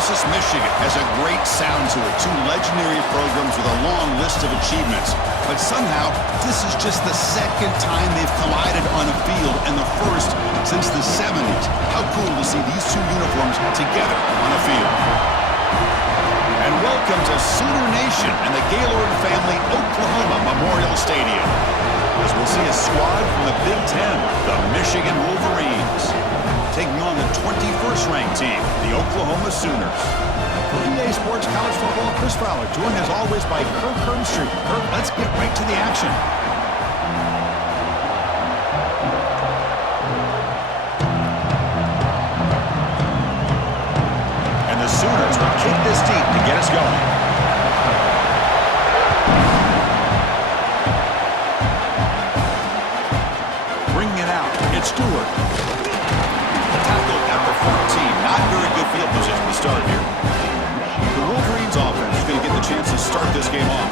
versus Michigan has a great sound to it. Two legendary programs with a long list of achievements. But somehow, this is just the second time they've collided on a field, and the first since the 70s. How cool to see these two uniforms together on a field. And welcome to Sooner Nation and the Gaylord family Oklahoma Memorial Stadium, as we'll see a squad from the Big Ten, the Michigan Wolverines, taking on the 21st ranked team, the Oklahoma Sooners. For EA Sports College Football, Chris Fowler, joined as always by Kirk Herbstreit. Kirk, let's get right to the action. And the Sooners will kick this deep to get us going. Bringing it out, it's Stewart. Tackle at the 14. Not very good field position to start here. The Wolverines offense is going to get the chance to start this game off.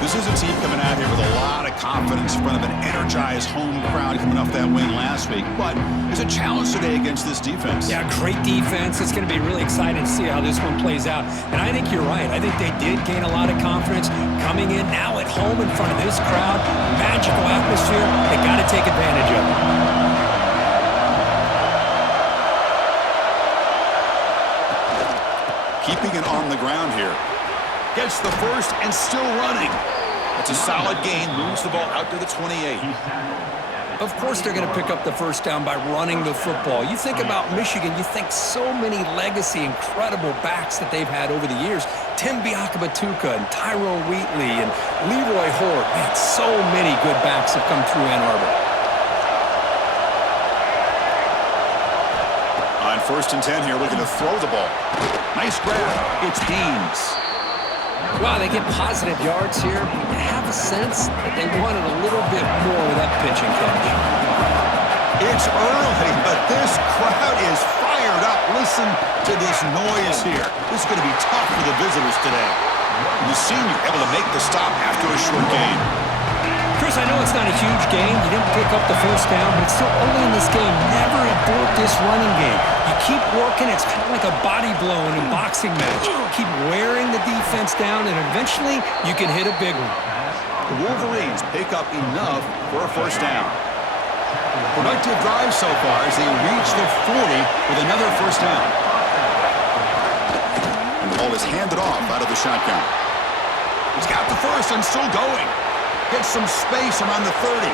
This is a team coming out here with a lot of confidence in front of an energized home crowd coming off that win last week. But there's a challenge today against this defense. Yeah, great defense. It's going to be really exciting to see how this one plays out. And I think you're right. I think they did gain a lot of confidence coming in now at home in front of this crowd. Magical atmosphere. They got to take advantage of it. Keeping it on the ground here. Gets the first and still running. It's a solid gain. Moves the ball out to the 28. Of course they're going to pick up the first down by running the football. You think about Michigan, you think so many legacy, incredible backs that they've had over the years. Tim Biakabatuka and Tyrone Wheatley and Leroy Hort. Man, so many good backs have come through Ann Arbor. On 1st and 10 here, looking to throw the ball. Nice grab. It's Haynes. Wow, they get positive yards here. You have a sense that they wanted a little bit more with that pitch and catch. It's early, but this crowd is fired up. Listen to this noise here. This is going to be tough for the visitors today. And the senior able to make the stop after a short gain. Chris, I know it's not a huge game. You didn't pick up the first down, but it's still early in this game. Never abort this running game. You keep working. It's kind of like a body blow in a boxing match. Keep wearing the defense down, and eventually you can hit a big one. The Wolverines pick up enough for a first down. Productive drive so far as they reach the 40 with another first down. And the ball is handed off out of the shotgun. He's got the first and still going. Gets some space around the 30.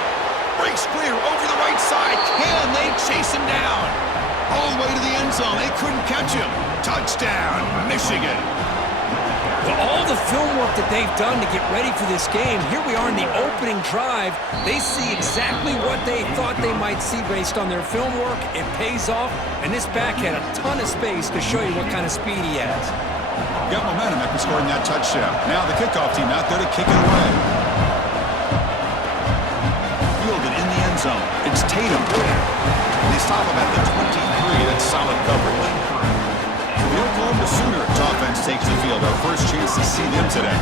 Breaks clear over the right side. Can they chase him down? All the way to the end zone. They couldn't catch him. Touchdown, Michigan. Well, all the film work that they've done to get ready for this game, here we are in the opening drive. They see exactly what they thought they might see based on their film work. It pays off, and this back had a ton of space to show you what kind of speed he has. Got momentum after scoring that touchdown. Now the kickoff team out there to kick it away. Fielded in the end zone. It's Tatum. They stop him at the 23. That's solid coverage. The Oklahoma Sooners offense takes the field. Our first chance to see them today.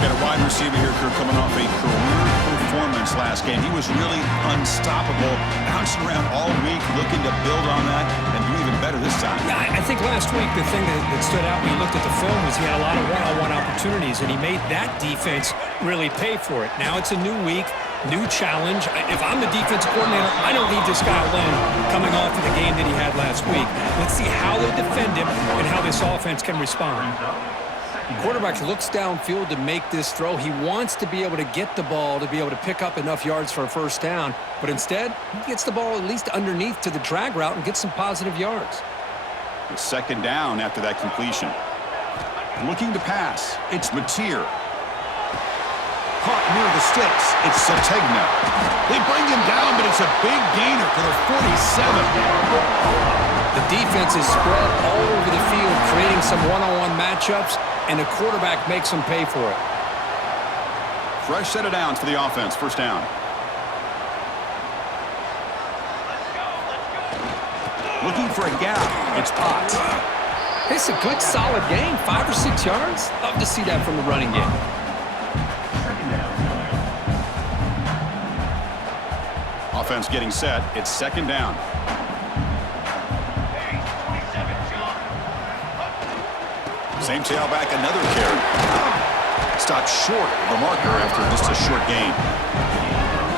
Got a wide receiver here, coming off a career performance last game. He was really unstoppable, bouncing around all week, looking to build on that and do even better this time. Yeah, I think last week the thing that stood out when you looked at the film was he had a lot of one-on-one opportunities, and he made that defense really pay for it. Now it's a new week, new challenge. If I'm the defensive coordinator, I don't need this guy alone coming off of the game that he had last week. Let's see how they defend him and how this offense can respond. Quarterback looks downfield to make this throw. He wants to be able to get the ball to be able to pick up enough yards for a first down, but instead, he gets the ball at least underneath to the drag route and gets some positive yards. It's second down after that completion. Looking to pass. It's Mateer. Caught near the sticks. It's Sategna. They bring him down, but it's a big gainer for the 47. The defense is spread all over the field, creating some one-on-one matchups, and the quarterback makes them pay for it. Fresh set of downs for the offense. First down. Looking for a gap. It's Potts. It's a good, solid game. 5 or 6 yards. Love to see that from the running game. Offense getting set. It's second down. Same tailback, another carry. Stopped short of the marker after just a short gain.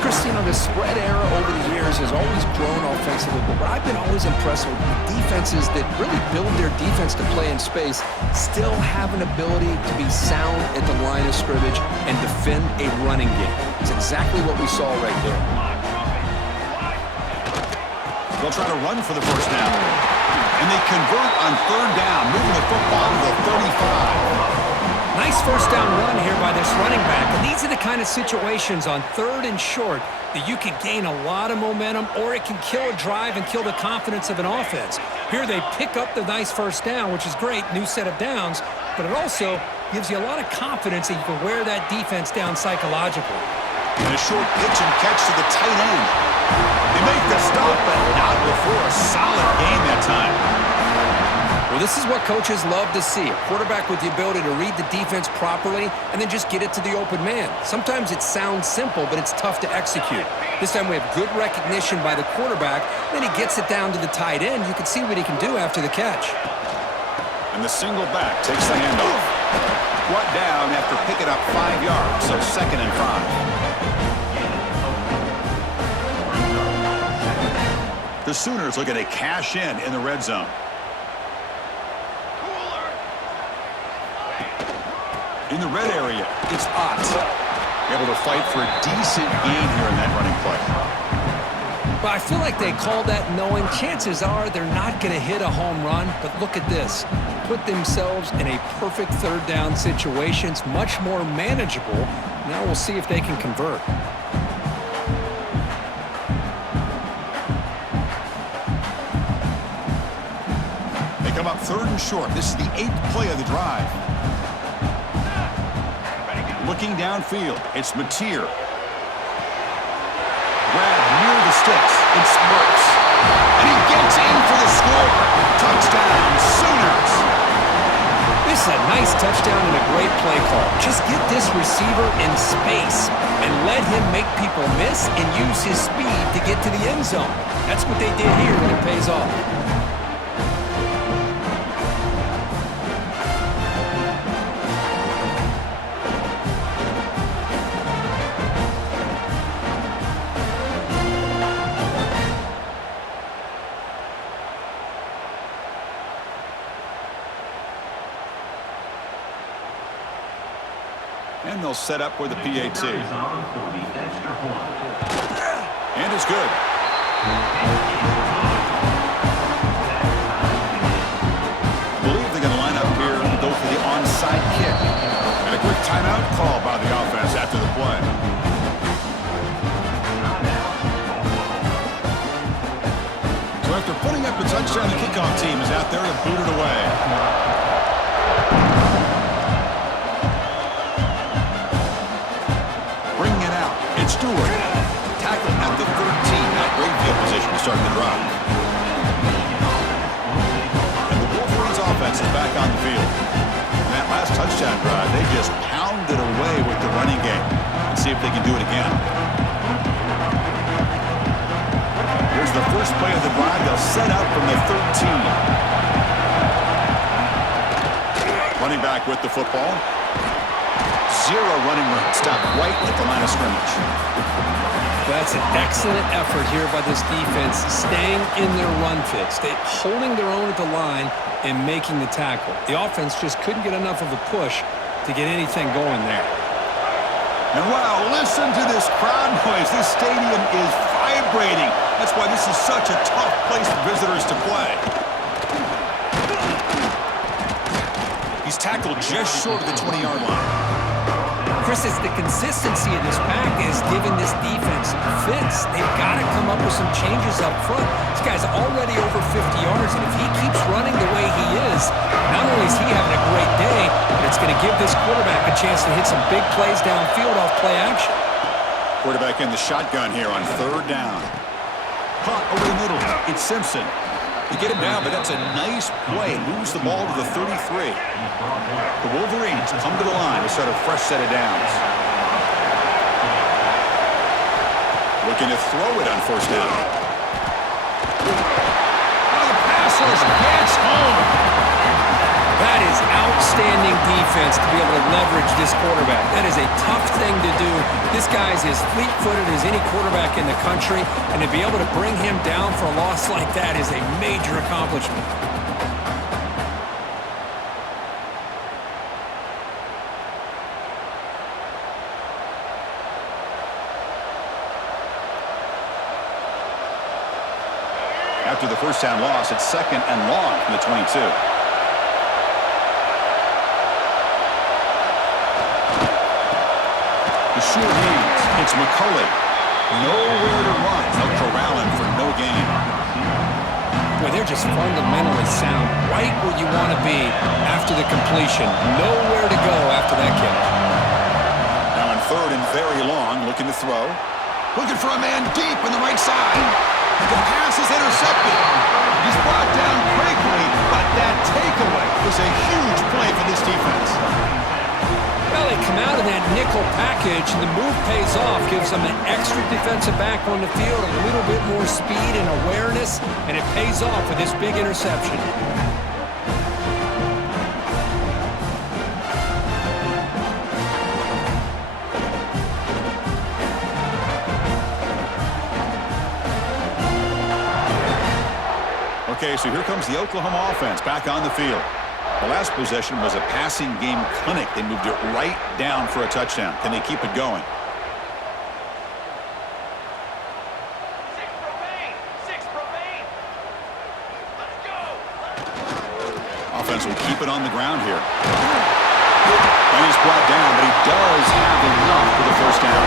Chris, the spread era over the years has always grown offensively, but what I've been always impressed with defenses that really build their defense to play in space still have an ability to be sound at the line of scrimmage and defend a running game. It's exactly what we saw right there. They'll try to run for the first down. And they convert on third down, moving the football to the 35. Nice first down run here by this running back. And these are the kind of situations on third and short that you can gain a lot of momentum, or it can kill a drive and kill the confidence of an offense. Here they pick up the nice first down, which is great, new set of downs, but it also gives you a lot of confidence that you can wear that defense down psychologically. And a short pitch and catch to the tight end. They make the stop, but not before a solid game that time. Well, this is what coaches love to see. A quarterback with the ability to read the defense properly and then just get it to the open man. Sometimes it sounds simple, but it's tough to execute. This time we have good recognition by the quarterback. Then he gets it down to the tight end. You can see what he can do after the catch. And the single back takes the handoff. Brought down after picking up 5 yards, so 2nd and 5. The Sooners looking to cash in the red zone. In the red area, it's Ott. Able to fight for a decent gain here in that running play. But I feel like they called that knowing chances are they're not going to hit a home run. But look at this. Put themselves in a perfect third down situation. It's much more manageable. Now we'll see if they can convert. They come up third and short. This is the 8th play of the drive. Looking downfield, it's Mateer. Grab near the sticks. It spurts. And he gets in for the score. Touchdown, Sooners. This is a nice touchdown and a great play call. Just get this receiver in space and let him make people miss and use his speed to get to the end zone. That's what they did here, and it pays off. And they'll set up with the PAT. And it's good. I believe they're going to line up here and go for the onside kick. And a quick timeout call by the offense after the play. So after putting up the touchdown, the kickoff team is out there to boot it away. Stewart, tackled at the 13, not great field position to start the drive. And the Wolverines offense is back on the field. In that last touchdown drive, they just pounded away with the running game. Let's see if they can do it again. Here's the first play of the drive. They'll set up from the 13. Running back with the football. Zero running room. Stopped right at the line of scrimmage. That's an excellent effort here by this defense, staying in their run fits, holding their own at the line and making the tackle. The offense just couldn't get enough of a push to get anything going there. And wow, listen to this crowd noise. This stadium is vibrating. That's why this is such a tough place for visitors to play. He's tackled just short of the 20-yard line. Chris, it's the consistency of this pack is giving this defense fits. They've got to come up with some changes up front. This guy's already over 50 yards, and if he keeps running the way he is, not only is he having a great day, but it's going to give this quarterback a chance to hit some big plays downfield off play action. Quarterback in the shotgun here on third down. Caught over the middle. It's Simpson. They get him down, but that's a nice play. Moves the ball to the 33. The Wolverines come to the line to start a fresh set of downs. Looking to throw it on first down. Oh, the pass was gets home. That is outstanding. outstanding defense to be able to leverage this quarterback. That is a tough thing to do. This guy's as fleet-footed as any quarterback in the country, and to be able to bring him down for a loss like that is a major accomplishment. After the first down loss, it's 2nd and long from the 22. The short hands. It's McCulley. Nowhere to run. They'll corral him for no gain. Boy, they're just fundamentally sound. Right where you want to be after the completion. Nowhere to go after that catch. Now on 3rd and very long, looking to throw. Looking for a man deep on the right side. The pass is intercepted. He's brought down quickly, but that takeaway is a huge play for this defense. Well, they come out of that nickel package, and the move pays off, gives them an extra defensive back on the field, a little bit more speed and awareness, and it pays off with this big interception. Okay, so here comes the Oklahoma offense back on the field. The last possession was a passing game clinic. They moved it right down for a touchdown. Can they keep it going? Six remain. Let's go. Offense will keep it on the ground here. And he's brought down, but he does have enough for the first down.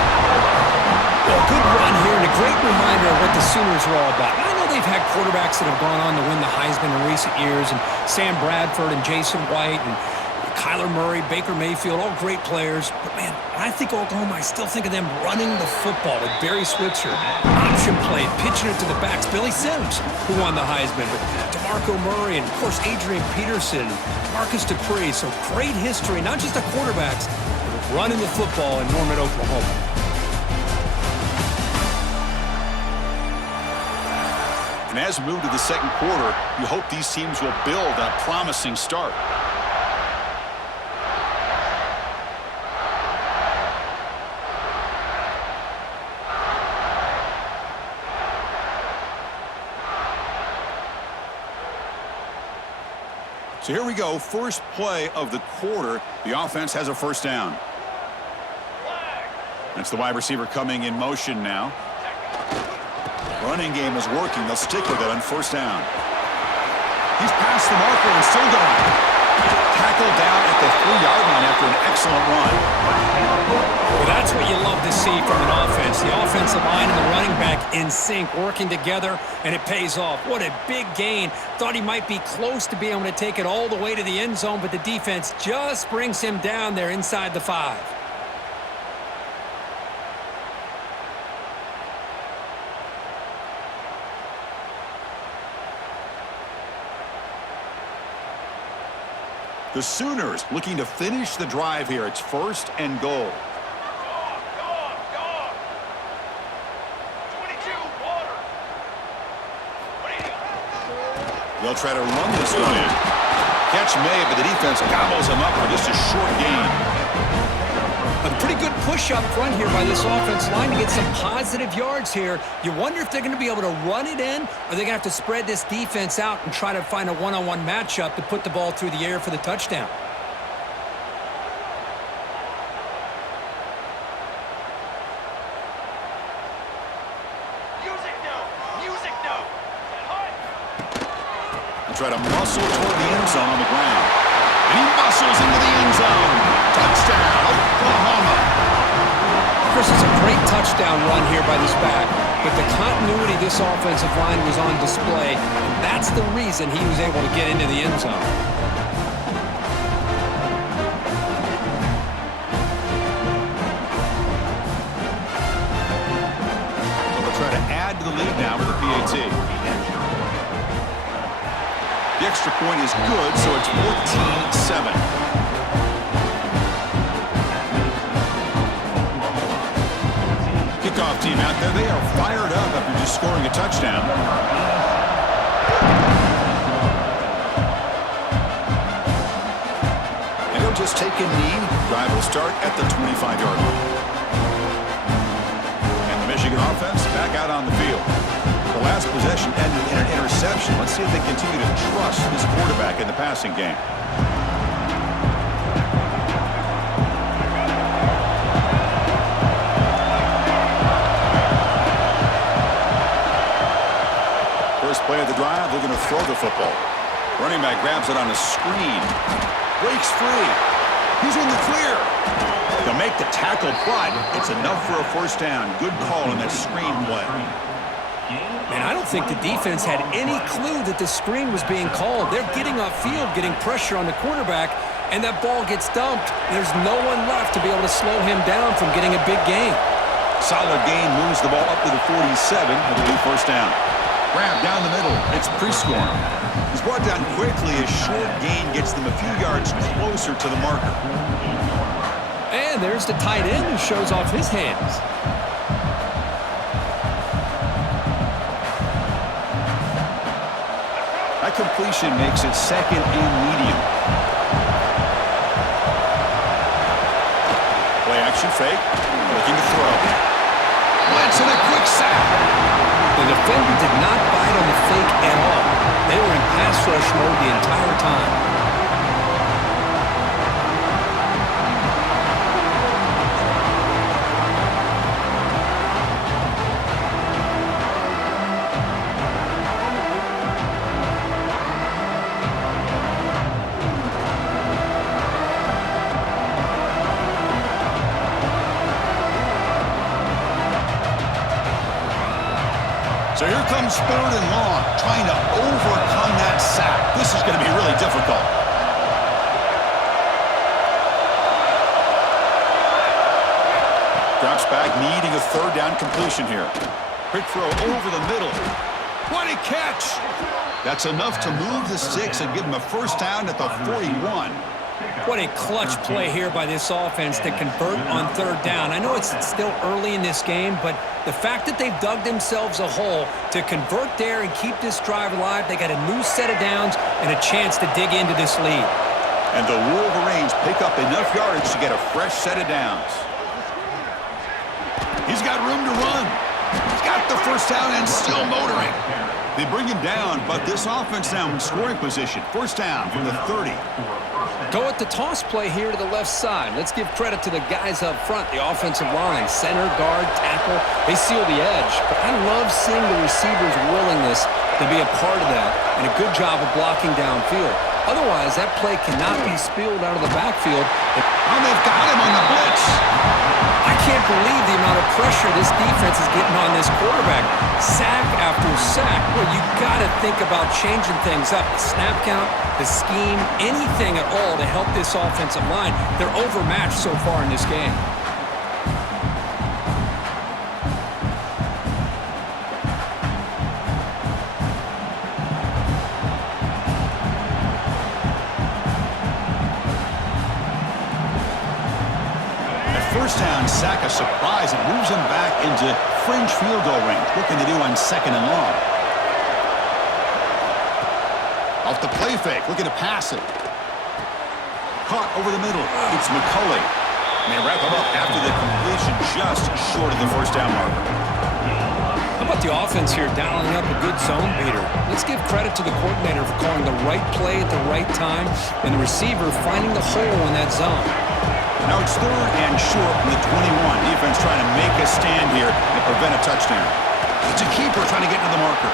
Well, a good run here and a great reminder of what the Sooners are all about. I know they've had quarterbacks that have gone on to win the Heisman in recent years, and Sam Bradford and Jason White and Kyler Murray, Baker Mayfield, all great players. But, man, when I think Oklahoma, I still think of them running the football with Barry Switzer, option play, pitching it to the backs. Billy Sims, who won the Heisman, but DeMarco Murray, and, of course, Adrian Peterson, Marcus Dupree. So great history, not just the quarterbacks, but running the football in Norman, Oklahoma. And as we move to the second quarter, you hope these teams will build a promising start. So here we go, first play of the quarter. The offense has a first down. That's the wide receiver coming in motion now. Running game is working. They'll stick with it on first down. He's past the marker and still going. Tackled down at the 3-yard line after an excellent run. Well, that's what you love to see from an offense. The offensive line and the running back in sync, working together, and it pays off. What a big gain. Thought he might be close to being able to take it all the way to the end zone, but the defense just brings him down there inside the 5. The Sooners looking to finish the drive here. It's 1st and goal. Go. 22, water. They'll try to run this one in. Catch made, but the defense gobbles him up for just a short gain. A pretty good push up front here by this offense line to get some positive yards here. You wonder if they're going to be able to run it in, or they're going to have to spread this defense out and try to find a one-on-one matchup to put the ball through the air for the touchdown. Music no. They'll try to muscle toward the end zone on the ground. And he muscles into the end zone. Touchdown, Oklahoma. Chris, it's a great touchdown run here by this back, but the continuity of this offensive line was on display, and that's the reason he was able to get into the end zone. So they'll try to add to the lead now with the PAT. The extra point is good, so it's 14-7. Kickoff team out there. They are fired up after just scoring a touchdown. knee. Drive will start at the 25-yard line. And the Michigan offense back out on the field. The last possession ended in an interception. Let's see if they continue to trust this quarterback in the passing game. First play of the drive, they're going to throw the football. Running back grabs it on a screen. Breaks free. He's in the clear. They'll make the tackle, but it's enough for a first down. Good call on that screen play. Man, I don't think the defense had any clue that the screen was being called. They're getting off field, getting pressure on the quarterback, and that ball gets dumped. There's no one left to be able to slow him down from getting a big gain. Solid gain moves the ball up to the 47. It'll be first down. Grab down the middle. It's Prescorn. He's brought down quickly. A short gain gets them a few yards closer to the marker. And there's the tight end who shows off his hands. That completion makes it second and medium. Play action fake. Looking to throw. Wentz in a quick sack. The defender did not bite on the fake at all. They were in pass rush mode the entire time. So here comes third and long, trying to overcome that sack. This is going to be really difficult. Drops back, needing a third down completion here. Quick throw over the middle. What a catch! That's enough to move the sticks and give them a first down at the 41. What a clutch play here by this offense to convert on third down. I know it's still early in this game, but the fact that they've dug themselves a hole to convert there and keep this drive alive, they got a new set of downs and a chance to dig into this lead. And the Wolverines pick up enough yardage to get a fresh set of downs. He's got room to run. He's got the first down and still motoring. They bring him down, but this offense now in scoring position. First down from the 30. Go at the toss play here to the left side. Let's give credit to the guys up front, the offensive line, center, guard, tackle. They seal the edge. But I love seeing the receivers' willingness to be a part of that and a good job of blocking downfield. Otherwise, that play cannot be spilled out of the backfield. And they've got him on the blitz. I can't believe the amount of pressure this defense is getting on this quarterback. Sack after sack. Well, you got to think about changing things up. The snap count, the scheme, anything at all to help this offensive line. They're overmatched so far in this game. First down, sack, a surprise. It moves him back into fringe field goal range. What can they do on second and long? Off the play fake, looking to pass it. Caught over the middle. It's McCulley. And they wrap him up after the completion, just short of the first down marker. How about the offense here dialing up a good zone beater? Let's give credit to the coordinator for calling the right play at the right time and the receiver finding the hole in that zone. Now it's third and short from the 21. Defense trying to make a stand here and prevent a touchdown. It's a keeper trying to get to the marker.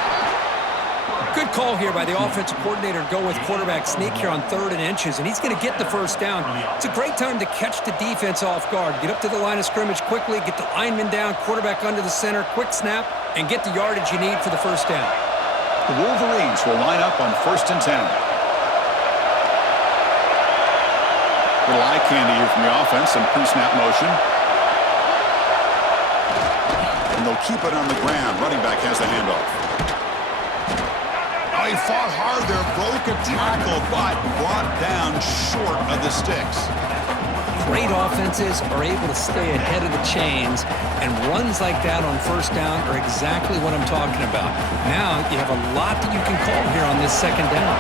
Good call here by the offensive coordinator to go with quarterback sneak here on 3rd and inches, and he's going to get the first down. It's a great time to catch the defense off guard. Get up to the line of scrimmage quickly, get the lineman down, quarterback under the center, quick snap, and get the yardage you need for the first down. The Wolverines will line up on 1st and 10. Little eye candy here from the offense, some pre-snap motion. And they'll keep it on the ground. Running back has the handoff. Oh, he fought hard there, broke a tackle, but brought down short of the sticks. Great offenses are able to stay ahead of the chains, and runs like that on first down are exactly what I'm talking about. Now you have a lot that you can call here on this second down.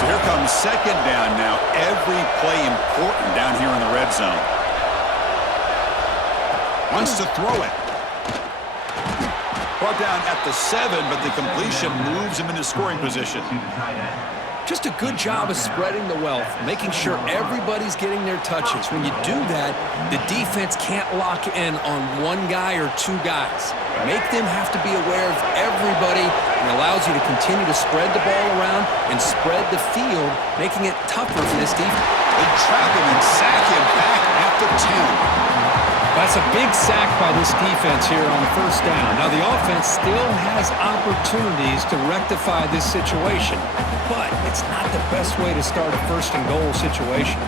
So here comes second down now. Every play important down here in the red zone. Wants to throw it. Brought down at the 7, but the completion moves him into scoring position. Just a good job of spreading the wealth, making sure everybody's getting their touches. When you do that, the defense can't lock in on one guy or two guys. Make them have to be aware of everybody, and allows you to continue to spread the ball around and spread the field, making it tougher for this defense. They trap him and sack him back at the 10. That's a big sack by this defense here on first down. Now, the offense still has opportunities to rectify this situation, but it's not the best way to start a first-and-goal situation.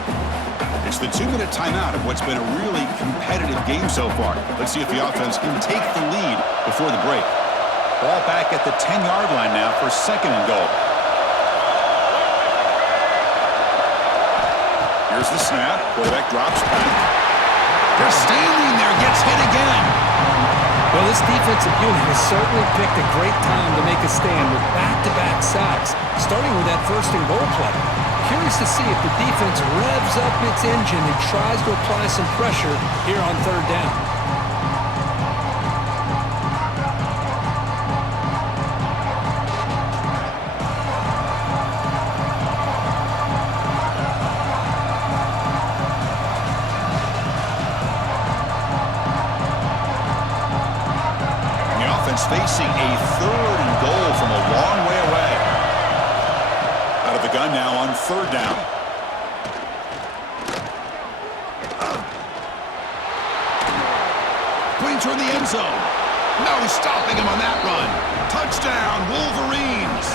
It's the 2-minute timeout of what's been a really competitive game so far. Let's see if the offense can take the lead before the break. Ball back at the 10-yard line now for second and goal. Here's the snap. Quarterback drops back. They're standing there, gets hit again. Well, this defensive unit has certainly picked a great time to make a stand with back-to-back sacks, starting with that first-and-goal play. Curious to see if the defense revs up its engine and tries to apply some pressure here on third down. Facing a third and goal from a long way away. Out of the gun now on third down. Going toward the end zone. No stopping him on that run. Touchdown, Wolverines.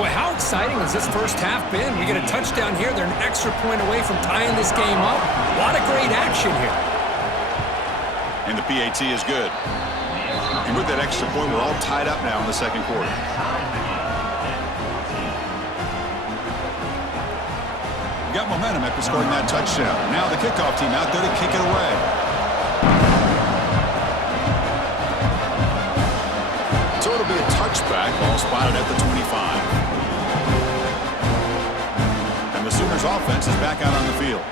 Boy, how exciting has this first half been? We get a touchdown here. They're an extra point away from tying this game up. A lot of great action here. And the PAT is good. And with that extra point, we're all tied up now in the second quarter. Got momentum after scoring that touchdown. Now the kickoff team out there to kick it away. So it'll be a touchback. Ball spotted at the 25. And the Sooners offense is back out on the field.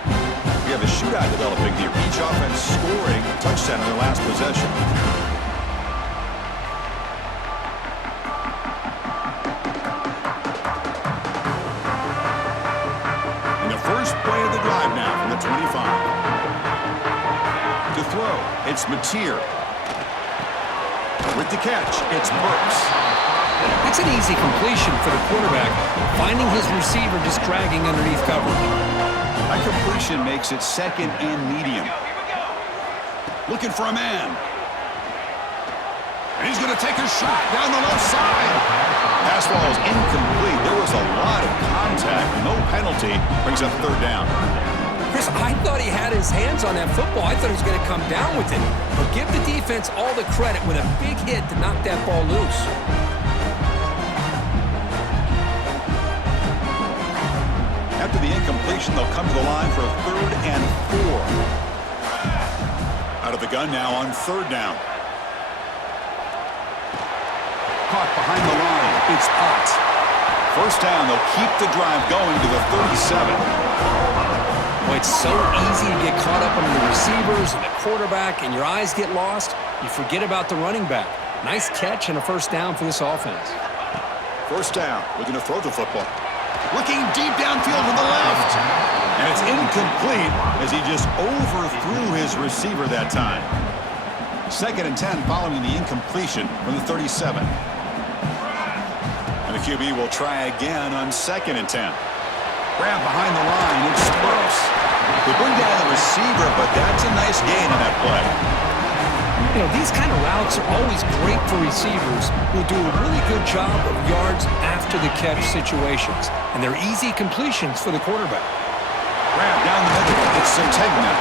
We have a shootout developing here. Each offense scoring a touchdown in their last possession. Now from the 25. To throw, it's Mateer. With the catch, it's Burks. It's an easy completion for the quarterback, finding his receiver just dragging underneath coverage. That completion makes it second and medium. Looking for a man. And he's going to take a shot down the left side. Pass ball is incomplete. There was a lot of contact. No penalty. Brings up third down. Chris, I thought he had his hands on that football. I thought he was going to come down with it. But give the defense all the credit with a big hit to knock that ball loose. After the incompletion, they'll come to the line for a 3rd and 4. Out of the gun now on third down. Caught behind the line. It's Ott. First down, they'll keep the drive going to the 37. Well, it's so easy to get caught up on the receivers and the quarterback, and your eyes get lost. You forget about the running back. Nice catch and a first down for this offense. First down. Looking to throw the football. Looking deep downfield to the left. And it's incomplete as he just overthrew his receiver that time. 2nd and 10 following the incompletion from the 37. And the QB will try again on 2nd and 10. Grab behind the line. It's Burks. They bring down the receiver, but that's a nice gain on that play. You know, these kind of routes are always great for receivers who do a really good job of yards after the catch situations. And they're easy completions for the quarterback. Grab down the middle. It's Centegna.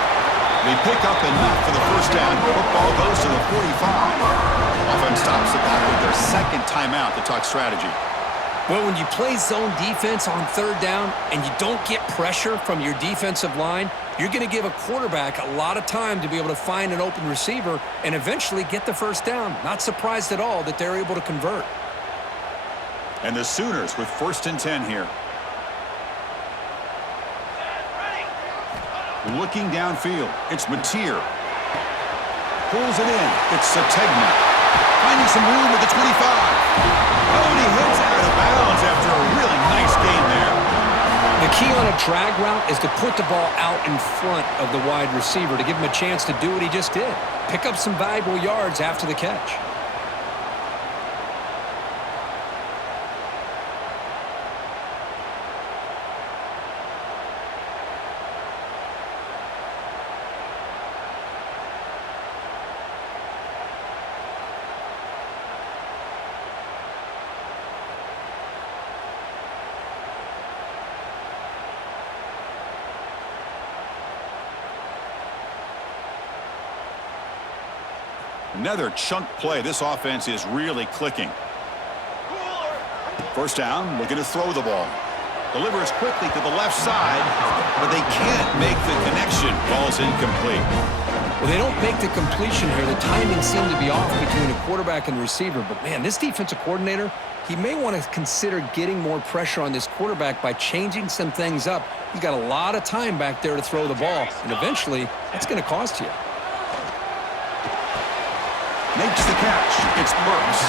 They pick up enough for the first down. Football goes to the 45. Offense stops the clock with their second timeout to talk strategy. Well, when you play zone defense on third down and you don't get pressure from your defensive line, you're going to give a quarterback a lot of time to be able to find an open receiver and eventually get the first down. Not surprised at all that they're able to convert. And the Sooners with 1st and 10 here. Looking downfield, it's Mateer. Pulls it in, it's Sategna. Finding some room at the 25. Oh, and he heads out of bounds after a really nice game there. The key on a drag route is to put the ball out in front of the wide receiver to give him a chance to do what he just did. Pick up some valuable yards after the catch. Another chunk play. This offense is really clicking. 1st down, looking to throw the ball. Delivers quickly to the left side, but they can't make the connection. Ball's incomplete. Well, they don't make the completion here. The timing seemed to be off between the quarterback and the receiver. But, man, this defensive coordinator, he may want to consider getting more pressure on this quarterback by changing some things up. He's got a lot of time back there to throw the ball, and eventually that's going to cost you. Makes the catch. It's Burks.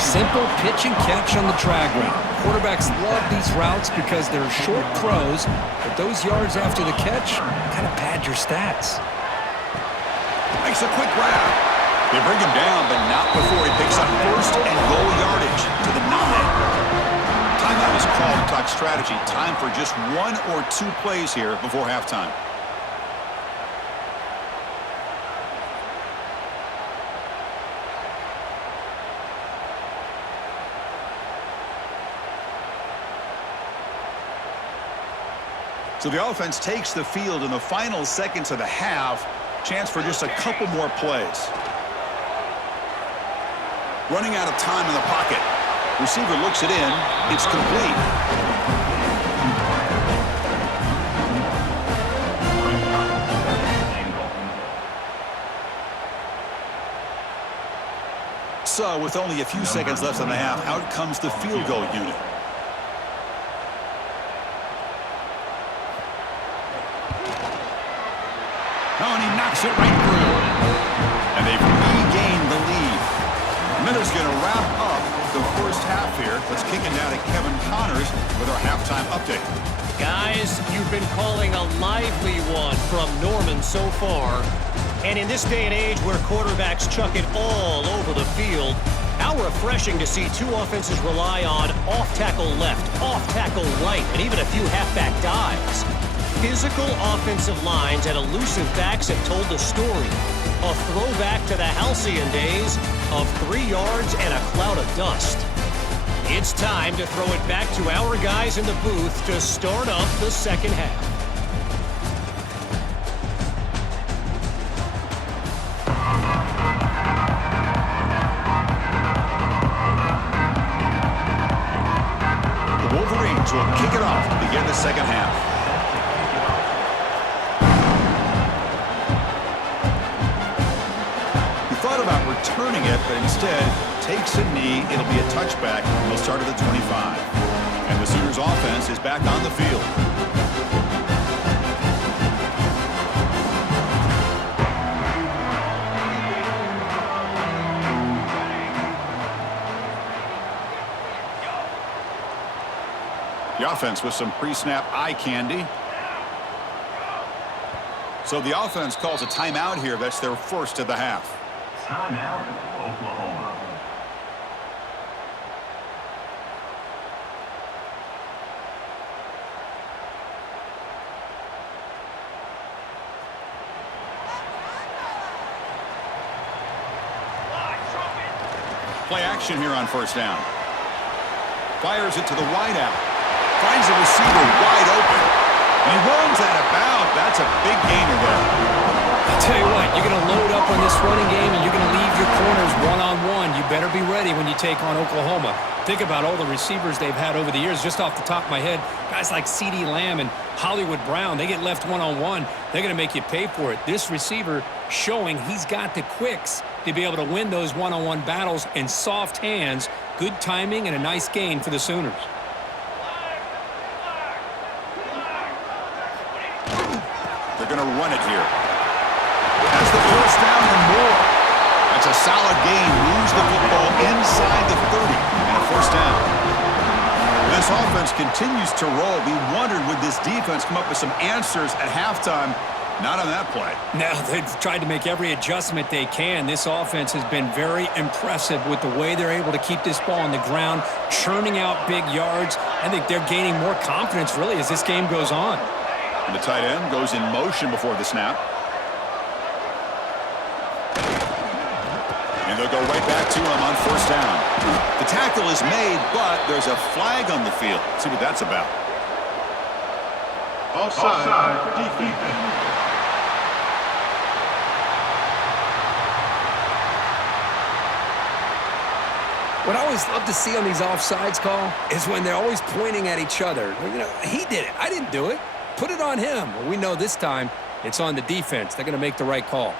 Simple pitch and catch on the drag route. Quarterbacks love these routes because they're short throws, but those yards after the catch kind of pad your stats. Makes a quick grab. They bring him down, but not before he picks up 1st and goal yardage to the 9. Timeout is called to talk strategy. Time for just 1 or 2 plays here before halftime. So the offense takes the field in the final seconds of the half. Chance for just a couple more plays. Running out of time in the pocket. Receiver looks it in. It's complete. So with only a few seconds left in the half, out comes the field goal unit. Oh, and he knocks it right through. And they've regained the lead. Miller's going to wrap up the first half here. Let's kick it down to Kevin Connors with our halftime update. Guys, you've been calling a lively one from Norman so far. And in this day and age where quarterbacks chuck it all over the field, how refreshing to see 2 offenses rely on off-tackle left, off-tackle right, and even a few halfback dives. Physical offensive lines and elusive backs have told the story. A throwback to the halcyon days of 3 yards and a cloud of dust. It's time to throw it back to our guys in the booth to start up the second half. The Wolverines will kick it off to begin the second half. About returning it, but instead takes a knee. It'll be a touchback. He'll start at the 25. And the Sooners offense is back on the field. The offense with some pre-snap eye candy. So the offense calls a timeout here. That's their first of the half. Timeout, Oklahoma. Play action here on 1st down. Fires it to the wideout. Finds a receiver wide open. And he runs out of bounds. That's a big gainer there. I'll tell you what, you're going to load up on this running game and you're going to leave your corners one-on-one. You better be ready when you take on Oklahoma. Think about all the receivers they've had over the years. Just off the top of my head, guys like CeeDee Lamb and Hollywood Brown, they get left one-on-one. They're going to make you pay for it. This receiver showing he's got the quicks to be able to win those one-on-one battles in soft hands. Good timing and a nice gain for the Sooners. They're going to run it here. That's the first down and more. That's a solid gain. Moves the football inside the 30 and a first down. This offense continues to roll. We wondered, would this defense come up with some answers at halftime? Not on that play. Now, they've tried to make every adjustment they can. This offense has been very impressive with the way they're able to keep this ball on the ground, churning out big yards. I think they're gaining more confidence, really, as this game goes on. And the tight end goes in motion before the snap. And they'll go right back to him on first down. The tackle is made, but there's a flag on the field. Let's see what that's about. Offside, defense. What I always love to see on these offsides call is when they're always pointing at each other. You know, he did it. I didn't do it. Put it on him. Well, we know this time it's on the defense. They're going to make the right call.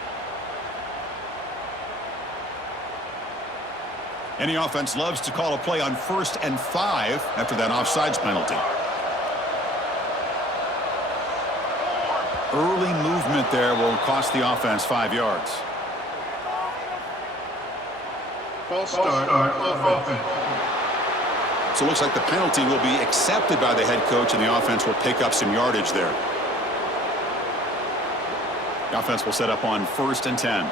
Any offense loves to call a play on 1st and 5 after that offsides penalty. Early movement there will cost the offense 5 yards. False start of offense. So it looks like the penalty will be accepted by the head coach, and the offense will pick up some yardage there. The offense will set up on 1st and 10.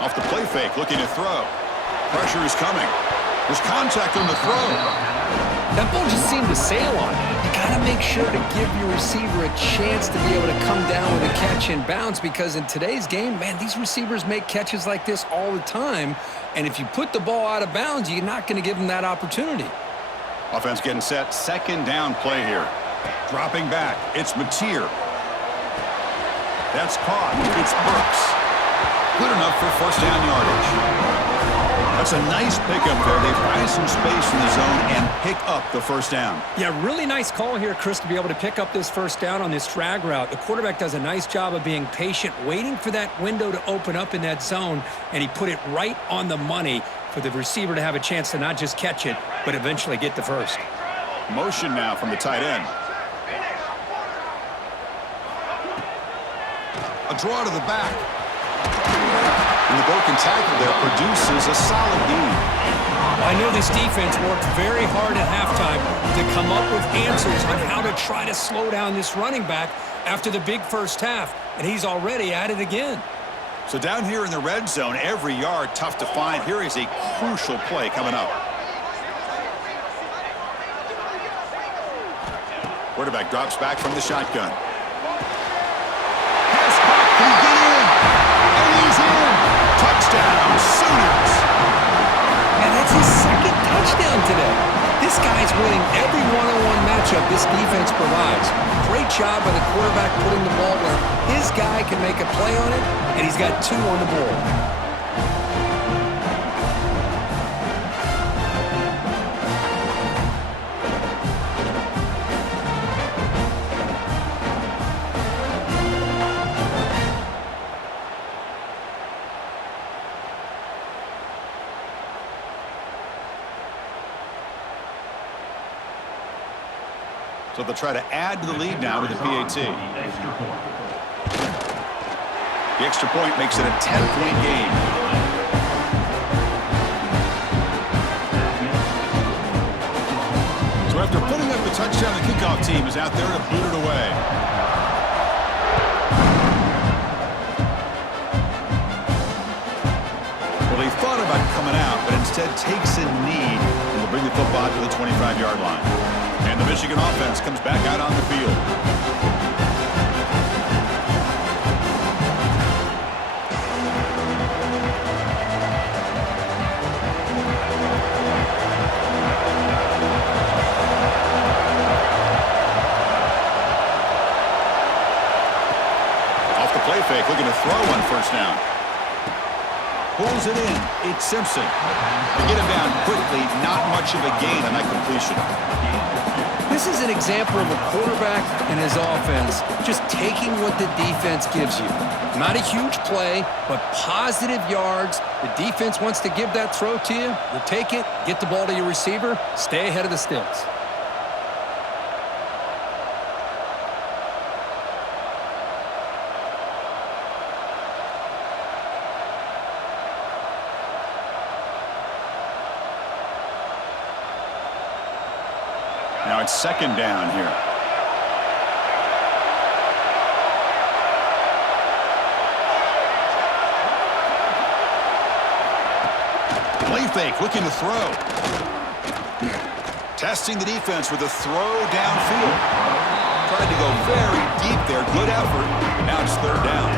Off the play fake, looking to throw. Pressure is coming. There's contact on the throw. That ball just seemed to sail on it. You got to make sure to give your receiver a chance to be able to come down with a catch and bounce, because in today's game, man, these receivers make catches like this all the time. And if you put the ball out of bounds, you're not going to give them that opportunity. Offense getting set. 2nd down play here. Dropping back. It's Mateer. That's caught. It's Burks. Good enough for first down yardage. That's a nice pickup there. They find some space in the zone and pick up the first down. Yeah, really nice call here, Chris, to be able to pick up this first down on this drag route. The quarterback does a nice job of being patient, waiting for that window to open up in that zone, and he put it right on the money for the receiver to have a chance to not just catch it, but eventually get the first. Motion now from the tight end. A draw to the back. And the broken tackle there produces a solid gain. I know this defense worked very hard at halftime to come up with answers on how to try to slow down this running back after the big first half, and he's already at it again. So down here in the red zone, every yard tough to find. Here is a crucial play coming up. Quarterback drops back from the shotgun. Pass caught. Can he get in? And he's in. Touchdown, Sooners. And that's his 2nd touchdown today. This guy's winning every one-on-one matchup this defense provides. Great job by the quarterback putting the ball where his guy can make a play on it, and he's got 2 on the board. So they'll try to add to the lead now with the PAT. The extra point makes it a 10-point game. So after putting up the touchdown, the kickoff team is out there to boot it away. Well, they thought about coming out, but instead takes a knee and will bring the football to the 25-yard line. And the Michigan offense comes back out on the field. Off the play fake, looking to throw on first down. Pulls it in. It's Simpson. They get him down quickly. Not much of a gain on that completion. This is an example of a quarterback and his offense just taking what the defense gives you. Not a huge play, but positive yards. The defense wants to give that throw to you. You take it, get the ball to your receiver, stay ahead of the sticks. Now it's second down here. Play fake, looking to throw. Testing the defense with a throw downfield. Tried to go very deep there. Good effort. Now it's third down.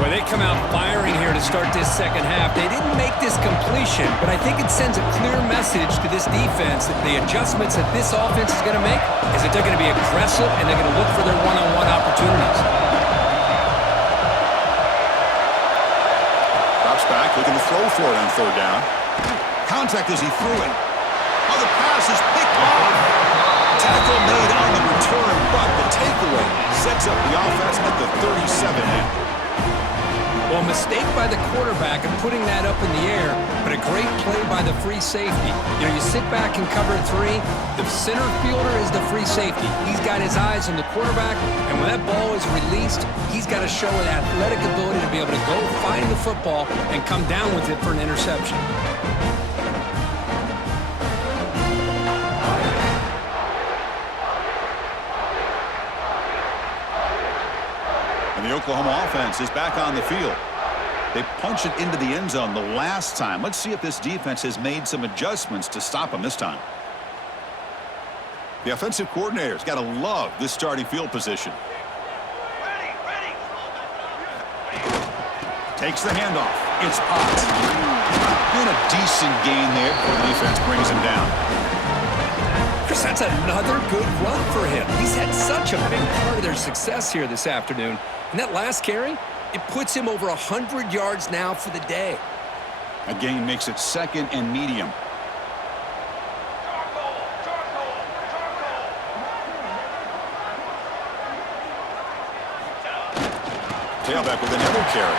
Well, they come out firing here to start this second half. They didn't make this completion, but I think it sends a clear message to this defense that the adjustments that this offense is going to make is that they're going to be aggressive and they're going to look for their one-on-one opportunities. Drops back, looking to throw for it on third down. Contact as he threw it. Oh, the pass is picked off. Tackle made on the return, but the takeaway sets up the offense at the 37-end. Well, mistake by the quarterback of putting that up in the air, but a great play by the free safety. You know, you sit back and cover three. The center fielder is the free safety. He's got his eyes on the quarterback, and when that ball is released, he's got to show an athletic ability to be able to go find the football and come down with it for an interception. And the Oklahoma offense is back on the field. They punch it into the end zone the last time. Let's see if this defense has made some adjustments to stop them this time. The offensive coordinator's got to love this starting field position. Ready. Takes the handoff. It's Ott. Doing a decent gain there before the defense brings him down. Chris, that's another good run for him. He's had such a big part of their success here this afternoon. And that last carry, it puts him over 100 yards now for the day. A gain makes it second and medium. Tailback with another carry.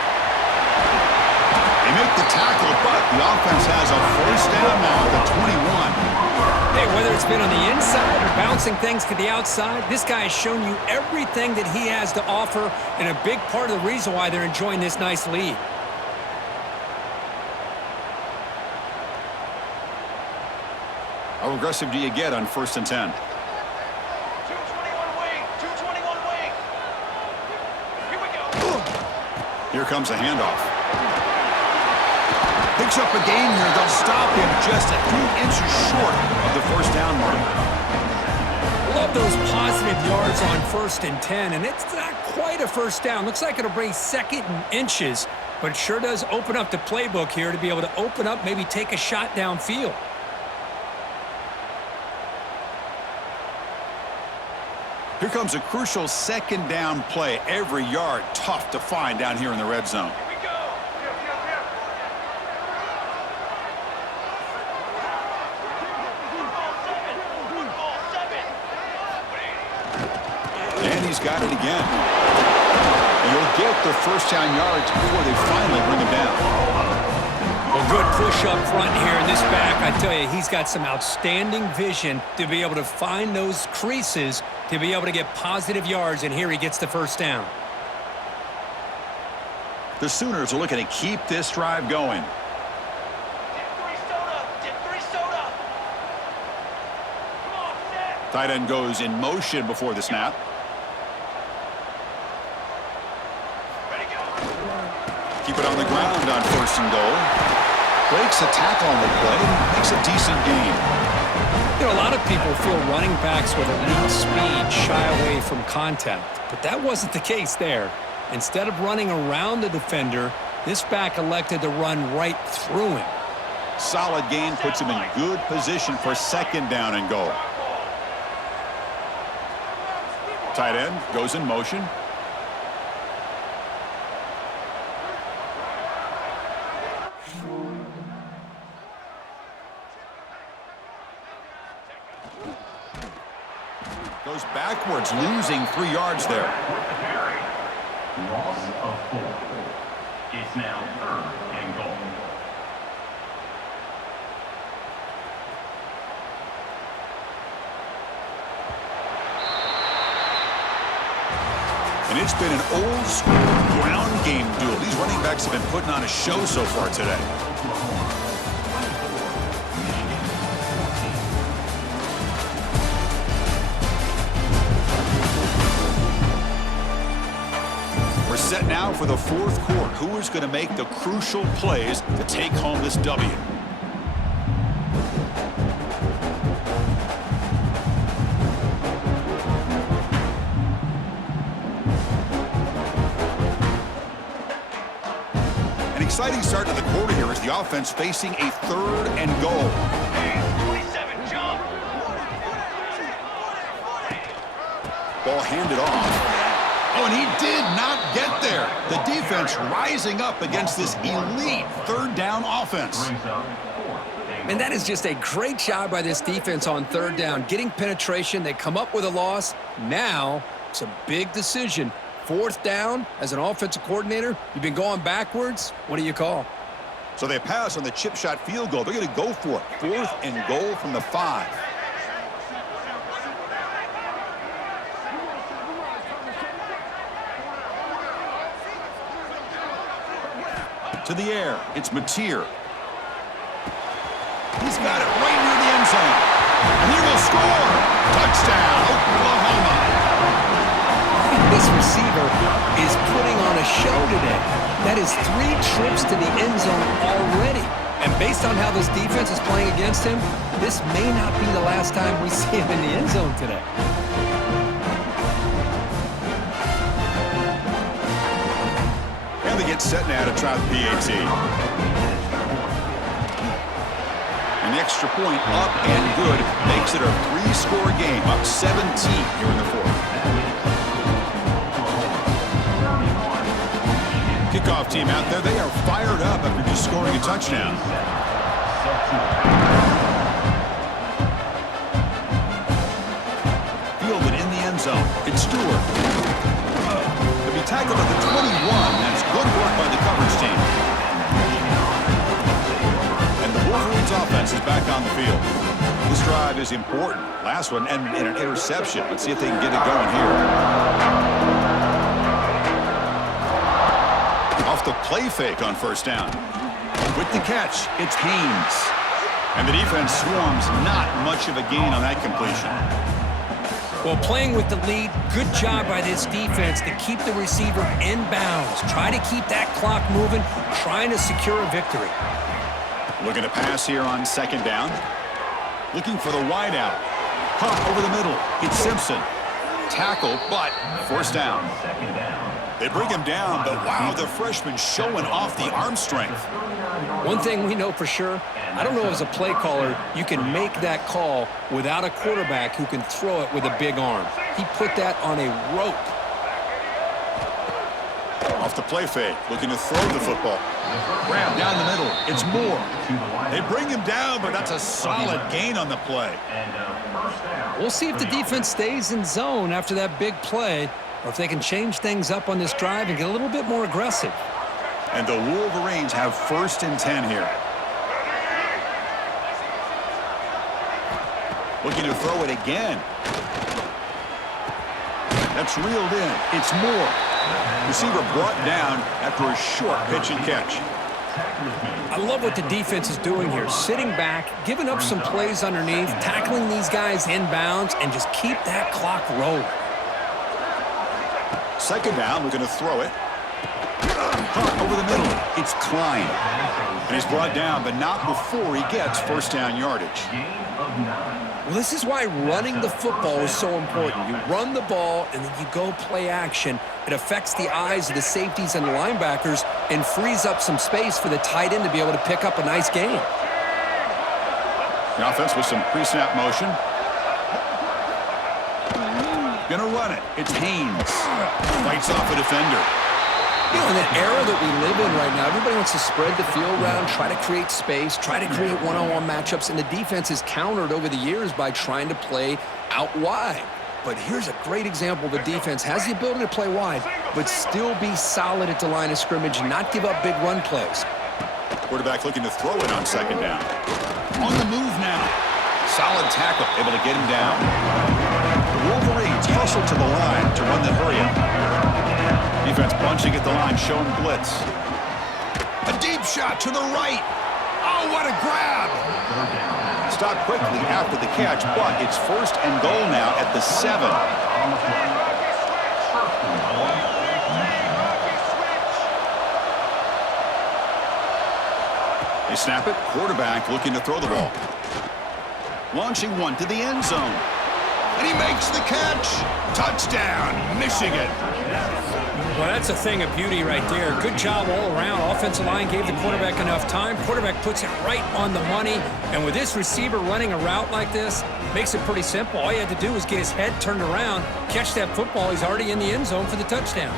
They make the tackle, but the offense has a first down now at the 21. Hey, whether it's been on the inside or bouncing things to the outside, this guy has shown you everything that he has to offer, and a big part of the reason why they're enjoying this nice lead. How aggressive do you get on 1st and 10? 221 wing. 221 wing. Here we go. Here comes a handoff. Picks up a gain here. They'll stop him just a few inches short of the first down mark. Love those positive yards on 1st and 10, and it's not quite a first down. Looks like it'll bring 2nd and inches, but it sure does open up the playbook here to be able to open up, maybe take a shot downfield. Here comes a crucial second down play. Every yard tough to find down here in the red zone. Here we go. Football 7. And he's got it again. And he'll get the first down yards before they finally bring him down. Well, good push up front here in this back. I tell you, he's got some outstanding vision to be able to find those creases to be able to get positive yards, and here he gets the first down. The Sooners are looking to keep this drive going. Dip 3 soda. Dip 3 soda. Come on, set. Tight end goes in motion before the snap. Ready, go. Keep it on the ground on 1st and goal. Breaks a tackle on the play and makes a decent gain. You know, a lot of people feel running backs with elite speed shy away from contact, but that wasn't the case there. Instead of running around the defender, this back elected to run right through him. Solid gain puts him in good position for 2nd down and goal. Tight end goes in motion. Goes backwards, losing 3 yards there. Loss of 4. It's now 3rd and goal. And it's been an old-school ground game duel. These running backs have been putting on a show so far today. We're set now for the 4th quarter. Who is going to make the crucial plays to take home this W? Exciting start to the quarter here as the offense facing a 3rd and goal. 27, jump. Ball handed off. Oh, and he did not get there. The defense rising up against this elite 3rd down offense. And that is just a great job by this defense on 3rd down. Getting penetration, they come up with a loss. Now, it's a big decision. 4th down, as an offensive coordinator, you've been going backwards. What do you call? So they pass on the chip shot field goal. They're going to go for it. 4th and goal from the 5. To the air, it's Mateer. He's got it right near the end zone. And he will score. Touchdown, Oklahoma. This receiver is putting on a show today. That is 3 trips to the end zone already. And based on how this defense is playing against him, this may not be the last time we see him in the end zone today. And they get set now to try the PAT. An extra point up and good makes it a 3-score game, up 17 here in the 4th. Kickoff team out there, they are fired up after just scoring a touchdown. Fielded in the end zone. It's Stewart. He'll be tackled at the 21. That's good work by the coverage team. And the Wolverines offense is back on the field. This drive is important. Last one and an interception. Let's see if they can get it going here. Off the play fake on 1st down. With the catch, it's Haynes. And the defense swarms, not much of a gain on that completion. Well, playing with the lead, good job by this defense to keep the receiver in bounds. Try to keep that clock moving, trying to secure a victory. Looking to pass here on 2nd down. Looking for the wide out. Caught over the middle. It's Simpson. Tackle, but 1st down. They bring him down, but wow, the freshman showing off the arm strength. One thing we know for sure, I don't know as a play caller, you can make that call without a quarterback who can throw it with a big arm. He put that on a rope. Off the play fake, looking to throw the football. Grab down the middle, it's Moore. They bring him down, but that's a solid gain on the play. We'll see if the defense stays in zone after that big play, or if they can change things up on this drive and get a little bit more aggressive. And the Wolverines have 1st and 10 here. Looking to throw it again. That's reeled in. It's Moore. Receiver brought down after a short pitch and catch. I love what the defense is doing here. Sitting back, giving up some plays underneath, tackling these guys inbounds, and just keep that clock rolling. 2nd down, we're going to throw it. Caught over the middle. It's Klein. And he's brought down, but not before he gets 1st down yardage. Well, this is why running the football is so important. You run the ball, and then you go play action. It affects the eyes of the safeties and the linebackers and frees up some space for the tight end to be able to pick up a nice gain. The offense with some pre-snap motion. Gonna run it. It's Haynes. Fights off a defender. You know, in the era that we live in right now, everybody wants to spread the field around, try to create space, try to create one-on-one matchups, and the defense is countered over the years by trying to play out wide. but here's a great example. The defense has the ability to play wide, but still be solid at the line of scrimmage and not give up big run plays. Quarterback looking to throw it on second down. On the move now. Solid tackle, able to get him down. The Wolverines hustle to the line to run the hurry-up. Defense bunching at the line, showing blitz. A deep shot to the right. Oh, what a grab. Stopped quickly after the catch, but it's 1st and goal now at the 7. They snap it. Quarterback looking to throw the ball. Launching one to the end zone. And he makes the catch. Touchdown, Michigan. Well, that's a thing of beauty right there. Good job all around. Offensive line gave the quarterback enough time. Quarterback puts it right on the money. And with this receiver running a route like this, makes it pretty simple. All you had to do was get his head turned around, catch that football. He's already in the end zone for the touchdown.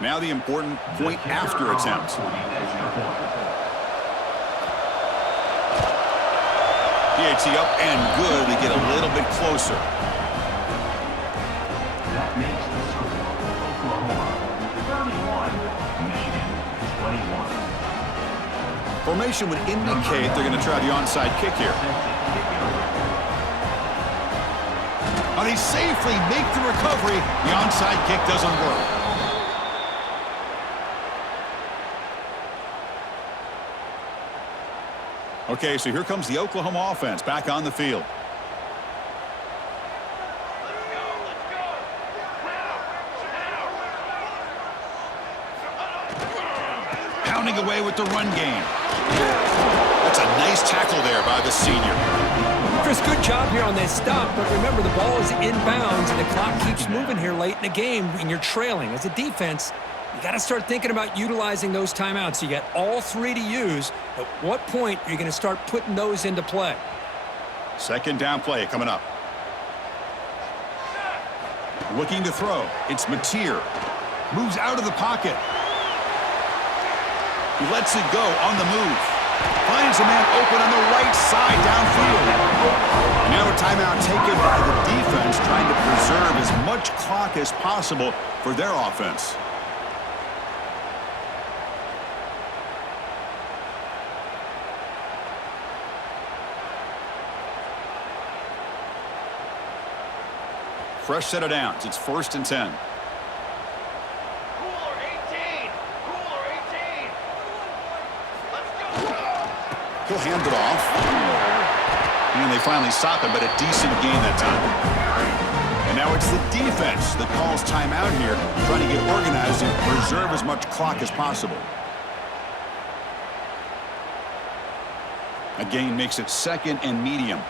Now the important point after attempt. PAT up and good to get a little bit closer. That makes the score Oklahoma 31, Michigan 21. Formation would indicate they're going to try the onside kick here. Oh, they safely make the recovery. The onside kick doesn't work. Okay, so here comes the Oklahoma offense back on the field. Pounding away with the run game. That's a nice tackle there by the senior. Chris, good job here on that stop, but remember the ball is inbounds and the clock keeps moving here late in the game and you're trailing. As a defense, you got to start thinking about utilizing those timeouts. You got all 3 to use. At what point are you going to start putting those into play? Second down play coming up. Looking to throw. It's Mateer. Moves out of the pocket. He lets it go on the move. Finds a man open on the right side downfield. And now a timeout taken by the defense, trying to preserve as much clock as possible for their offense. Fresh set of downs. It's 1st and 10. Cooler 18. Cooler 18. Let's go. He'll hand it off. And they finally stop him, but a decent gain that time. And now it's the defense that calls timeout here, trying to get organized and preserve as much clock as possible. A gain makes it 2nd and medium.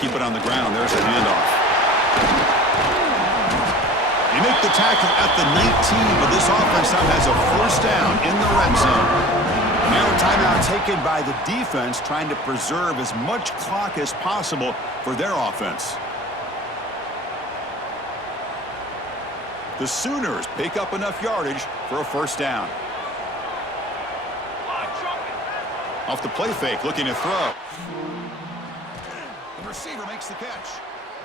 Keep it on the ground. There's a handoff. They make the tackle at the 19, but this offense now has a 1st down in the red zone. Now a timeout taken by the defense, trying to preserve as much clock as possible for their offense. The Sooners pick up enough yardage for a 1st down. Off the play fake, looking to throw. The receiver makes the catch.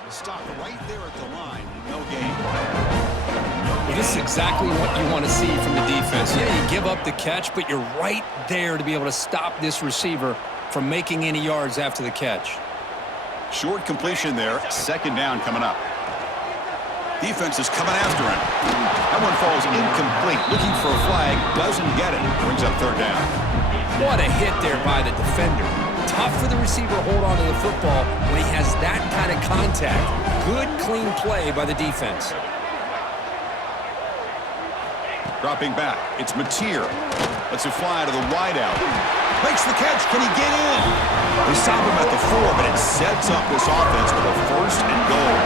Stop right there at the line. No gain. Well, this is exactly what you want to see from the defense. Yeah, you give up the catch, but you're right there to be able to stop this receiver from making any yards after the catch. Short completion there. 2nd down coming up. Defense is coming after him. That one falls incomplete. Looking for a flag. Doesn't get it. Brings up 3rd down. What a hit there by the defender. Tough for the receiver to hold on to the football when he has that kind of contact. Good, clean play by the defense. Dropping back. It's Mateer. Lets it fly to the wideout. Makes the catch. Can he get in? They stop him at the 4, but it sets up this offense with a 1st and goal.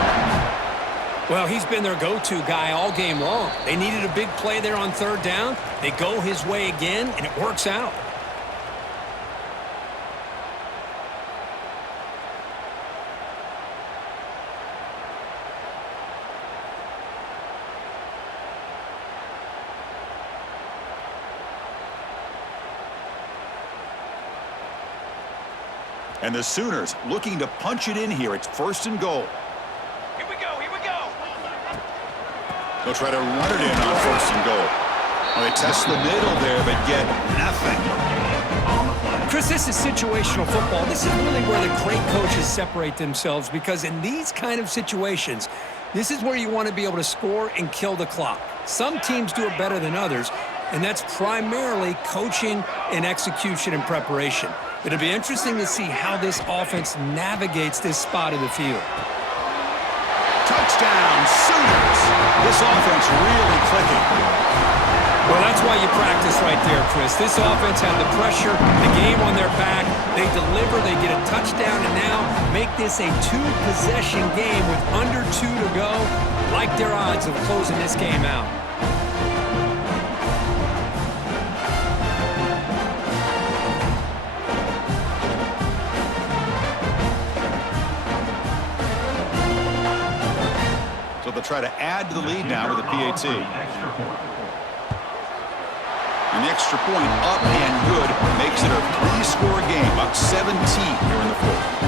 Well, he's been their go-to guy all game long. They needed a big play there on 3rd down. They go his way again, and it works out. And the Sooners looking to punch it in here. It's 1st and goal. Here we go, here we go. They'll try to run it in on 1st and goal. Well, they test the middle there, but get nothing. Chris, this is situational football. This is really where the great coaches separate themselves, because in these kind of situations, this is where you want to be able to score and kill the clock. Some teams do it better than others, and that's primarily coaching and execution and preparation. It'll be interesting to see how this offense navigates this spot of the field. Touchdown, Sooners! This offense really clicking. Well, that's why you practice right there, Chris. This offense had the pressure, the game on their back. They deliver, they get a touchdown, and now make this a 2-possession game with under 2 to go. Like their odds of closing this game out. So they'll try to add to the lead now with a PAT. An extra point up and good makes it a 3-score game, up 17 here in the 4th.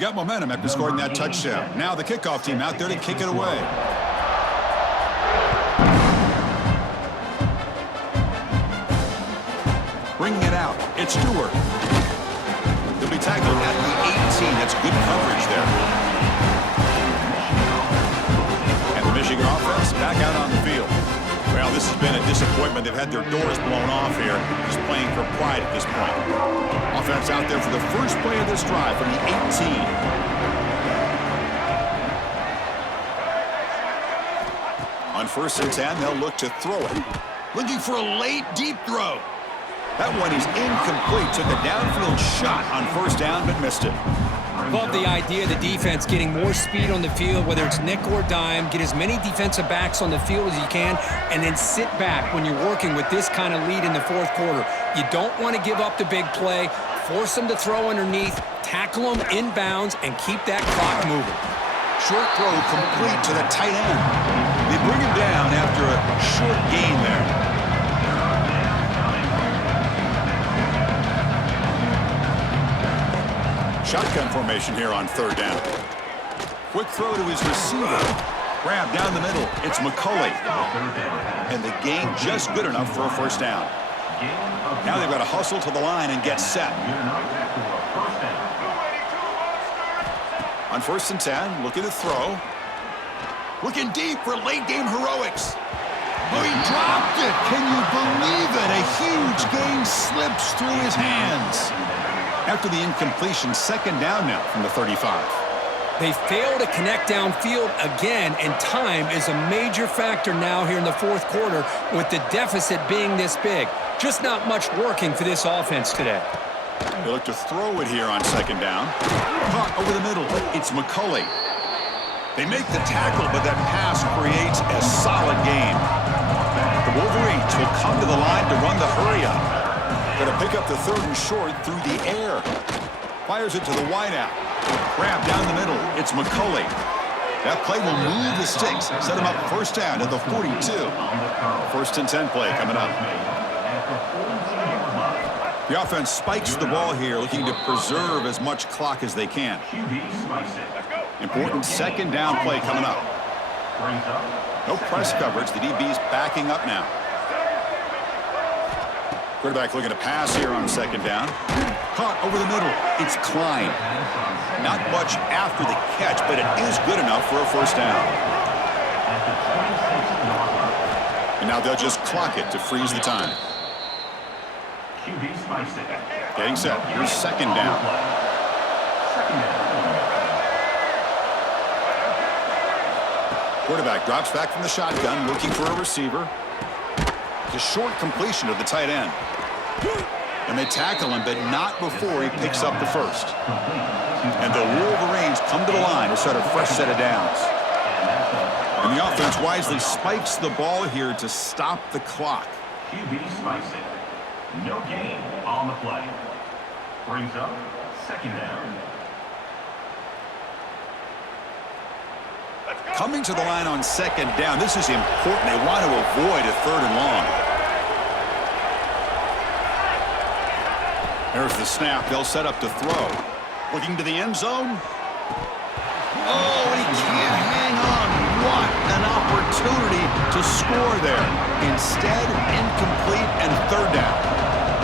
Got momentum after scoring that touchdown. Now the kickoff team out there to kick it away. Bringing it out, it's Stewart. He'll be tackled at the 18. That's good coverage there. And the Michigan offense back out on the field. Well, this has been a disappointment. They've had their doors blown off here. Just playing for pride at this point. Offense out there for the first play of this drive from the 18. On 1st and 10, they'll look to throw it. Looking for a late, deep throw. That one is incomplete. Took a downfield shot on 1st down, but missed it. Love the idea of the defense getting more speed on the field, whether it's nickel or dime, get as many defensive backs on the field as you can, and then sit back when you're working with this kind of lead in the 4th quarter. You don't want to give up the big play, force them to throw underneath, tackle them inbounds, and keep that clock moving. Short throw complete to the tight end. They bring him down after a short gain there. Shotgun formation here on 3rd down. Quick throw to his receiver. Grab down the middle. It's McCulley. And the gain just good enough for a 1st down. Now they've got to hustle to the line and get set. On 1st and 10, looking to throw. Looking deep for late game heroics. Oh, he dropped it. Can you believe it? A huge gain slips through his hands. After the incompletion, 2nd down now from the 35. They fail to connect downfield again, and time is a major factor now here in the 4th quarter with the deficit being this big. Just not much working for this offense today. They look to throw it here on 2nd down. Caught over the middle. It's McCulley. They make the tackle, but that pass creates a solid gain. The Wolverines will come to the line to run the hurry up. Going to pick up the 3rd and short through the air. Fires it to the wideout. Grab down the middle. It's McCulley. That play will move the sticks. Set him up 1st down at the 42. 1st and 10 play coming up. The offense spikes the ball here, looking to preserve as much clock as they can. Important 2nd down play coming up. No press coverage. The DB's backing up now. Quarterback looking to pass here on 2nd down. Caught over the middle. It's Klein. Not much after the catch, but it is good enough for a 1st down. And now they'll just clock it to freeze the time. Getting set. Here's 2nd down. Quarterback drops back from the shotgun, looking for a receiver. It's a short completion of the tight end. And they tackle him, but not before he picks up the first. And the Wolverines come to the line to start a fresh set of downs. And the offense wisely spikes the ball here to stop the clock. QB spikes it. No gain on the play. Brings up second down. Coming to the line on second down, this is important. They want to avoid a third and long. There's the snap. They'll set up to throw. Looking to the end zone. Oh, and he can't hang on. What an opportunity to score there. Instead, incomplete and third down.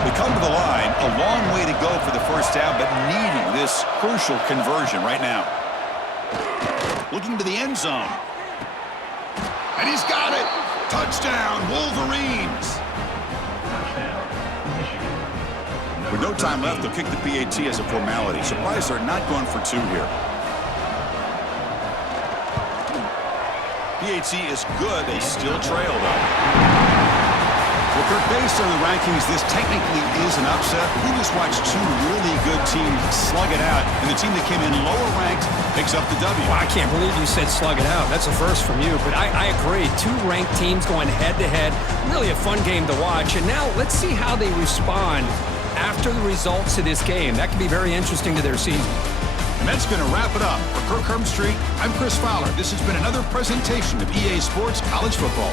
They come to the line, a long way to go for the first down, but needing this crucial conversion right now. Looking to the end zone. And he's got it. Touchdown, Wolverines. With no time left, they'll kick the PAT as a formality. Surprised they're not going for two here. PAT is good. They still trail, though. Well, Kirk, based on the rankings, this technically is an upset. We just watched two really good teams slug it out, and the team that came in lower ranked picks up the W. Well, I can't believe you said slug it out. That's a first from you, but I agree. Two ranked teams going head-to-head. Really a fun game to watch, and now let's see how they respond after the results of this game. That could be very interesting to their season. And that's going to wrap it up. For Kirk Herbstreit, I'm Chris Fowler. This has been another presentation of EA Sports College Football.